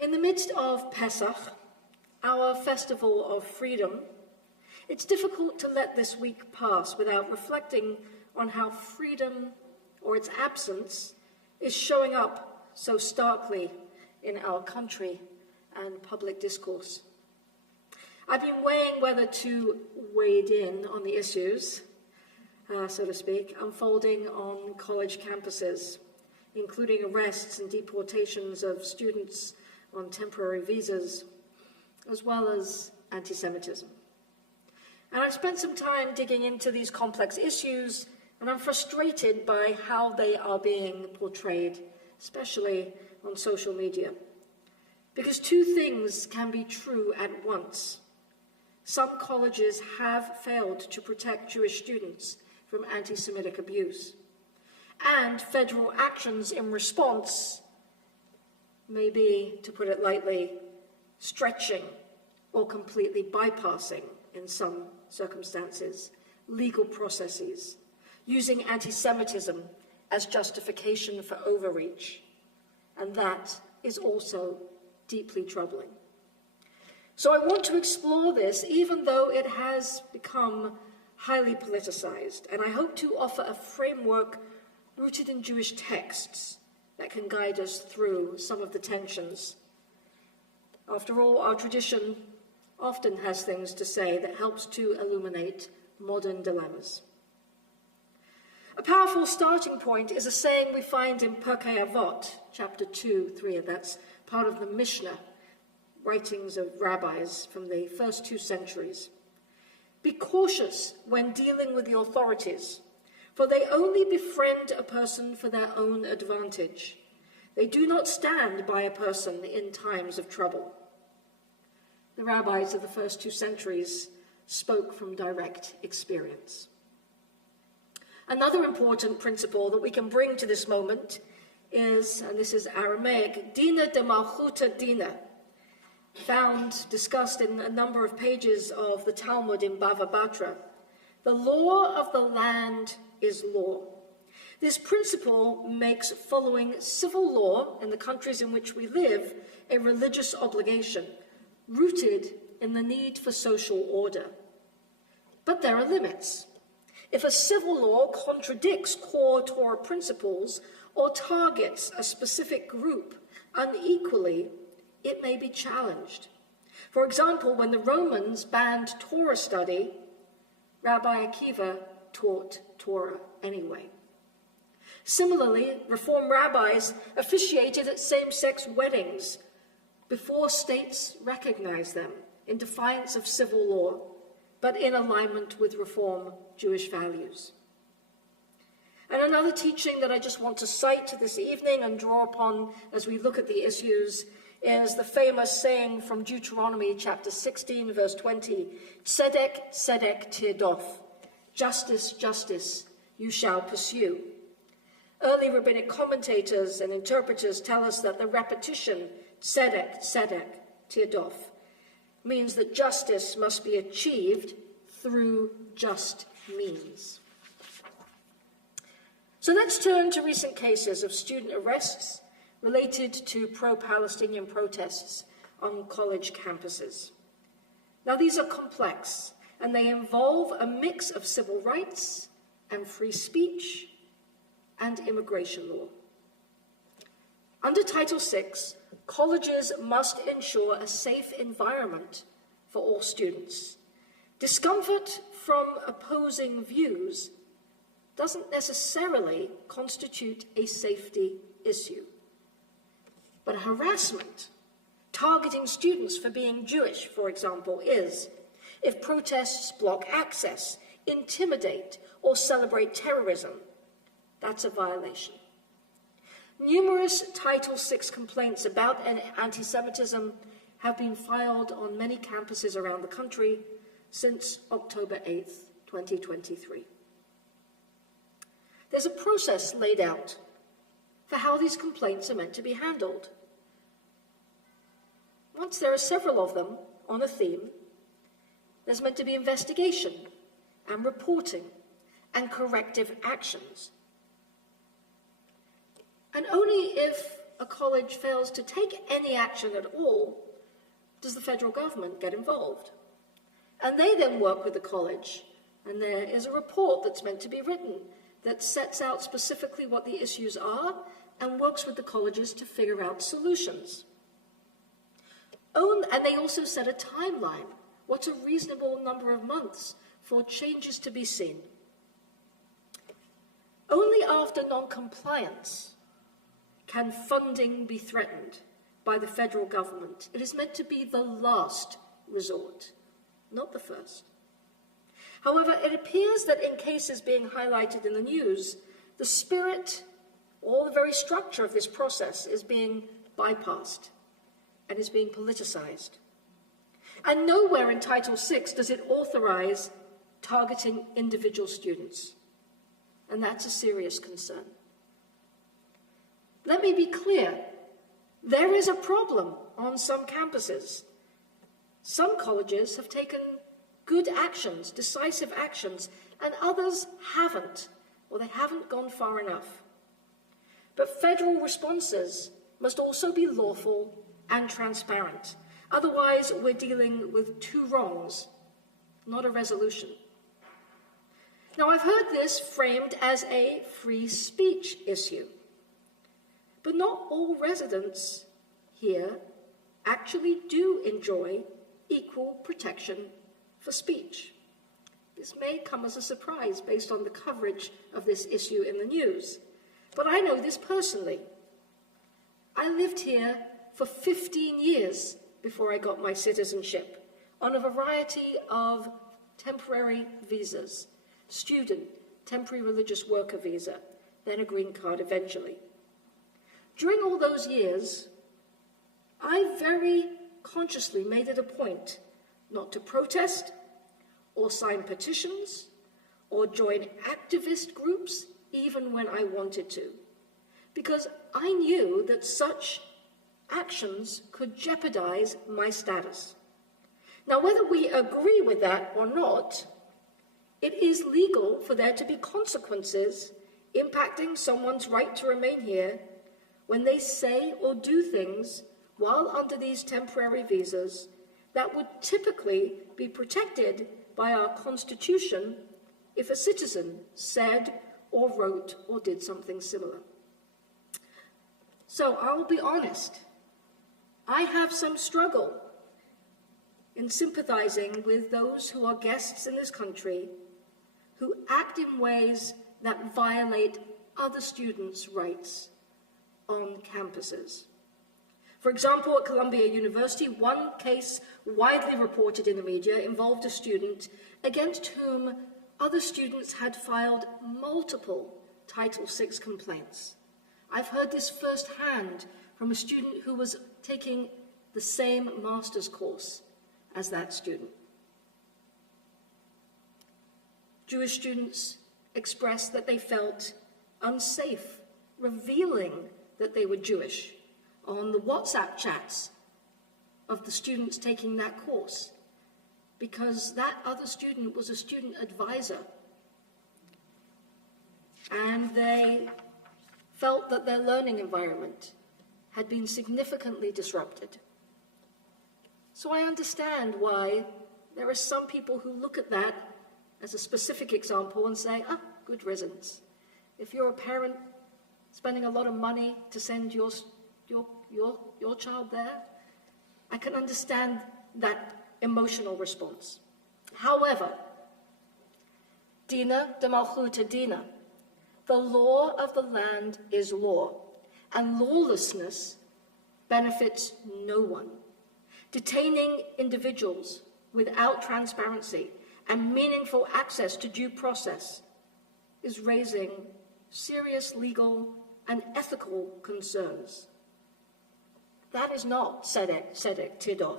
In the midst of Pesach, our festival of freedom, it's difficult to let this week pass without reflecting on how freedom, or its absence, is showing up so starkly in our country and public discourse. I've been weighing whether to wade in on the issues, so to speak, unfolding on college campuses, including arrests and deportations of students on temporary visas, as well as antisemitism. And I've spent some time digging into these complex issues, and I'm frustrated by how they are being portrayed, especially on social media. Because two things can be true at once. Some colleges have failed to protect Jewish students from anti-Semitic abuse, and federal actions in response may be, to put it lightly, stretching or completely bypassing, in some circumstances, legal processes, using anti-Semitism as justification for overreach. And that is also deeply troubling. So I want to explore this, even though it has become highly politicized, and I hope to offer a framework rooted in Jewish texts that can guide us through some of the tensions. After all, our tradition often has things to say that helps to illuminate modern dilemmas. A powerful starting point is a saying we find in Pirkei Avot, chapter 2-3, that's part of the Mishnah, writings of rabbis from the first 2 centuries. Be cautious when dealing with the authorities, for they only befriend a person for their own advantage. They do not stand by a person in times of trouble. The rabbis of the first 2 centuries spoke from direct experience. Another important principle that we can bring to this moment is, and this is Aramaic, dina de malchuta dina, discussed in a number of pages of the Talmud in Bava Batra. The law of the land is law. This principle makes following civil law in the countries in which we live a religious obligation, rooted in the need for social order. But there are limits. If a civil law contradicts core Torah principles or targets a specific group unequally, it may be challenged. For example, when the Romans banned Torah study, Rabbi Akiva taught Torah anyway. Similarly, Reform rabbis officiated at same-sex weddings before states recognized them in defiance of civil law, but in alignment with Reform Jewish values. And another teaching that I just want to cite this evening and draw upon as we look at the issues is the famous saying from Deuteronomy chapter 16, verse 20, Tzedek, tzedek tirdof, justice, justice, you shall pursue. Early rabbinic commentators and interpreters tell us that the repetition, tzedek, tzedek tirdof, means that justice must be achieved through just means. So let's turn to recent cases of student arrests related to pro-Palestinian protests on college campuses. Now, these are complex, and they involve a mix of civil rights and free speech and immigration law. Under Title VI, colleges must ensure a safe environment for all students. Discomfort from opposing views doesn't necessarily constitute a safety issue. But harassment, targeting students for being Jewish, for example, is, if protests block access, intimidate, or celebrate terrorism, that's a violation. Numerous Title VI complaints about anti-Semitism have been filed on many campuses around the country since October 8th, 2023. There's a process laid out for how these complaints are meant to be handled. Once there are several of them on a theme, there's meant to be investigation and reporting and corrective actions. And only if a college fails to take any action at all, does the federal government get involved? And they then work with the college, and there is a report that's meant to be written that sets out specifically what the issues are and works with the colleges to figure out solutions. And they also set a timeline. What's a reasonable number of months for changes to be seen? Only after non-compliance can funding be threatened by the federal government. It is meant to be the last resort, not the first. However, it appears that in cases being highlighted in the news, the spirit or the very structure of this process is being bypassed and is being politicized. And nowhere in Title VI does it authorize targeting individual students. And that's a serious concern. Let me be clear. There is a problem on some campuses. Some colleges have taken good actions, decisive actions, and others haven't, or they haven't gone far enough. But federal responses must also be lawful and transparent. Otherwise, we're dealing with two wrongs, not a resolution. Now, I've heard this framed as a free speech issue. But not all residents here actually do enjoy equal protection for speech. This may come as a surprise based on the coverage of this issue in the news, but I know this personally. I lived here for 15 years before I got my citizenship on a variety of temporary visas, student, temporary religious worker visa, then a green card eventually. During all those years, I very consciously made it a point not to protest or sign petitions or join activist groups even when I wanted to, because I knew that such actions could jeopardize my status. Now, whether we agree with that or not, it is legal for there to be consequences impacting someone's right to remain here when they say or do things while under these temporary visas that would typically be protected by our Constitution if a citizen said or wrote or did something similar. So I'll be honest, I have some struggle in sympathizing with those who are guests in this country who act in ways that violate other students' rights on campuses. For example, at Columbia University, one case widely reported in the media involved a student against whom other students had filed multiple Title VI complaints. I've heard this firsthand from a student who was taking the same master's course as that student. Jewish students expressed that they felt unsafe revealing that they were Jewish on the WhatsApp chats of the students taking that course, because that other student was a student advisor, and they felt that their learning environment had been significantly disrupted. So I understand why there are some people who look at that as a specific example and say, good riddance. If you're a parent spending a lot of money to send your child there, I can understand that emotional response. However, Dina de Malchuta Dina, the law of the land is law, and lawlessness benefits no one. Detaining individuals without transparency and meaningful access to due process is raising serious legal and ethical concerns. That is not Tzedek Tidov,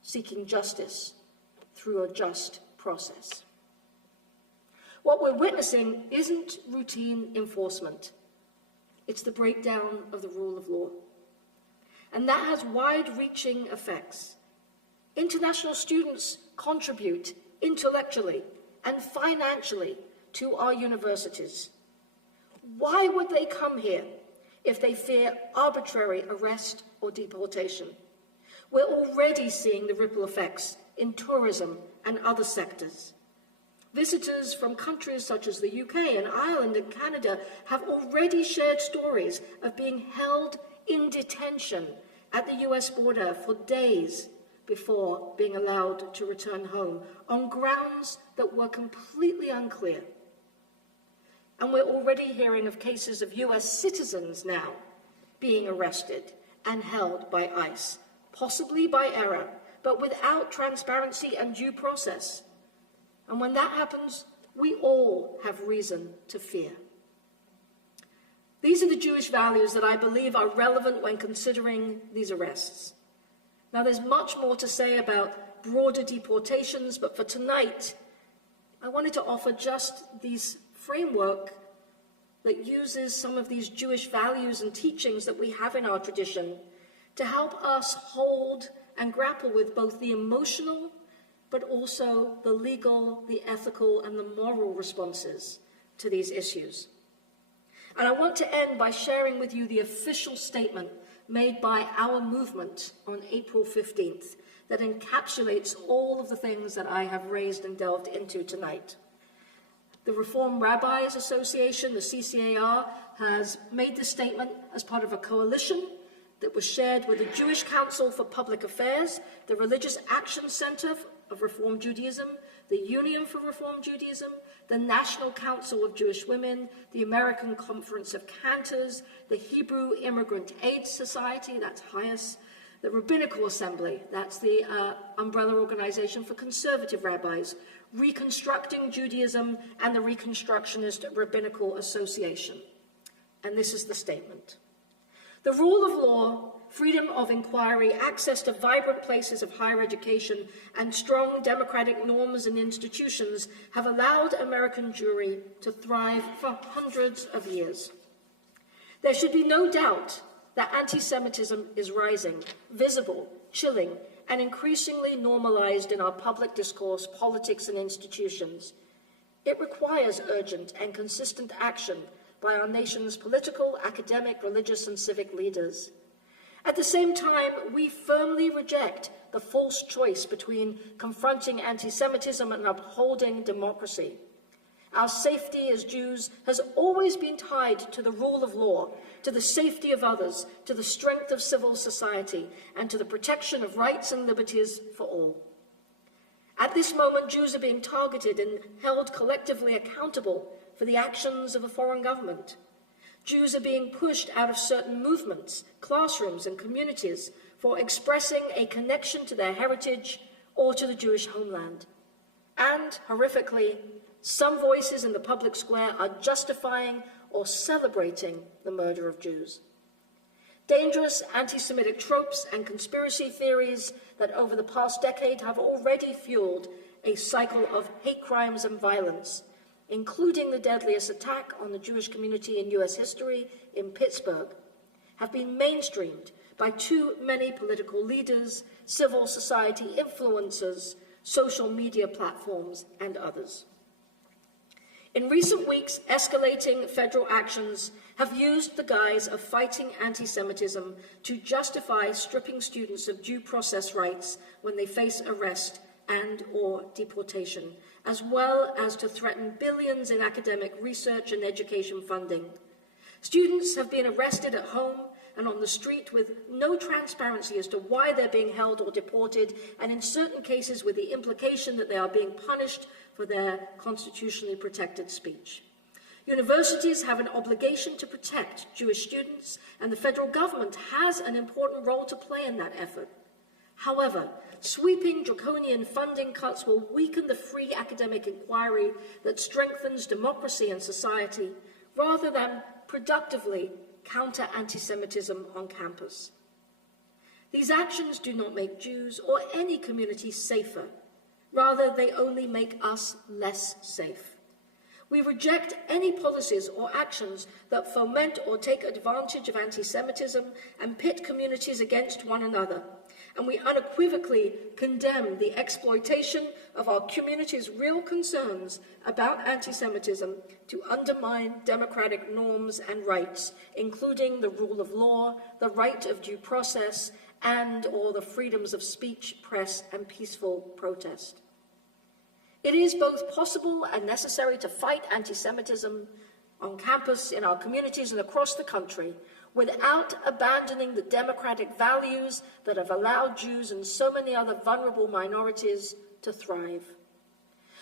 seeking justice through a just process. What we're witnessing isn't routine enforcement. It's the breakdown of the rule of law. And that has wide-reaching effects. International students contribute intellectually and financially to our universities. Why would they come here if they fear arbitrary arrest or deportation. We're already seeing the ripple effects in tourism and other sectors. Visitors from countries such as the UK and Ireland and Canada have already shared stories of being held in detention at the US border for days before being allowed to return home on grounds that were completely unclear. And we're already hearing of cases of US citizens now being arrested and held by ICE, possibly by error, but without transparency and due process. And when that happens, we all have reason to fear. These are the Jewish values that I believe are relevant when considering these arrests. Now, there's much more to say about broader deportations, but for tonight, I wanted to offer just this framework that uses some of these Jewish values and teachings that we have in our tradition to help us hold and grapple with both the emotional, but also the legal, the ethical, and the moral responses to these issues. And I want to end by sharing with you the official statement made by our movement on April 15th that encapsulates all of the things that I have raised and delved into tonight. The Reform Rabbis Association, the CCAR, has made this statement as part of a coalition that was shared with the Jewish Council for Public Affairs, the Religious Action Center of Reform Judaism, the Union for Reform Judaism, the National Council of Jewish Women, the American Conference of Cantors, the Hebrew Immigrant Aid Society, that's HIAS, the Rabbinical Assembly, that's the umbrella organization for conservative rabbis, Reconstructing Judaism, and the Reconstructionist Rabbinical Association. And this is the statement. The rule of law, freedom of inquiry, access to vibrant places of higher education, and strong democratic norms and institutions have allowed American Jewry to thrive for hundreds of years. There should be no doubt that anti-Semitism is rising, visible, chilling, and increasingly normalized in our public discourse, politics, and institutions. It requires urgent and consistent action by our nation's political, academic, religious, and civic leaders. At the same time, we firmly reject the false choice between confronting anti-Semitism and upholding democracy. Our safety as Jews has always been tied to the rule of law, to the safety of others, to the strength of civil society, and to the protection of rights and liberties for all. At this moment, Jews are being targeted and held collectively accountable for the actions of a foreign government. Jews are being pushed out of certain movements, classrooms, and communities for expressing a connection to their heritage or to the Jewish homeland. And, horrifically, some voices in the public square are justifying or celebrating the murder of Jews. Dangerous anti-Semitic tropes and conspiracy theories that over the past decade have already fueled a cycle of hate crimes and violence, including the deadliest attack on the Jewish community in U.S. history in Pittsburgh, have been mainstreamed by too many political leaders, civil society influencers, social media platforms, and others. In recent weeks, escalating federal actions have used the guise of fighting anti-Semitism to justify stripping students of due process rights when they face arrest and/or deportation, as well as to threaten billions in academic research and education funding. Students have been arrested at home and on the street with no transparency as to why they're being held or deported, and in certain cases with the implication that they are being punished for their constitutionally protected speech. Universities have an obligation to protect Jewish students, and the federal government has an important role to play in that effort. However, sweeping draconian funding cuts will weaken the free academic inquiry that strengthens democracy and society, rather than productively counter anti-Semitism on campus. These actions do not make Jews or any community safer. Rather, they only make us less safe. We reject any policies or actions that foment or take advantage of anti-Semitism and pit communities against one another. and we unequivocally condemn the exploitation of our community's real concerns about anti-Semitism to undermine democratic norms and rights, including the rule of law, the right of due process, and/or the freedoms of speech, press, and peaceful protest. It is both possible and necessary to fight anti-Semitism on campus, in our communities, and across the country, without abandoning the democratic values that have allowed Jews and so many other vulnerable minorities to thrive.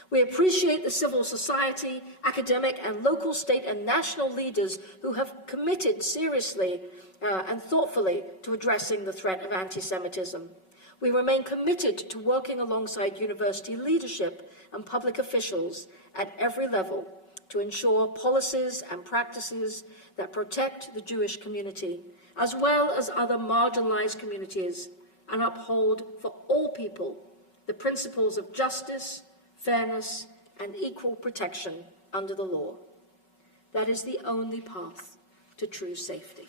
We appreciate the civil society, academic, and local, state, and national leaders who have committed seriously and thoughtfully to addressing the threat of anti-Semitism. We remain committed to working alongside university leadership and public officials at every level to ensure policies and practices that protect the Jewish community, as well as other marginalized communities, and uphold for all people the principles of justice, fairness, and equal protection under the law. That is the only path to true safety.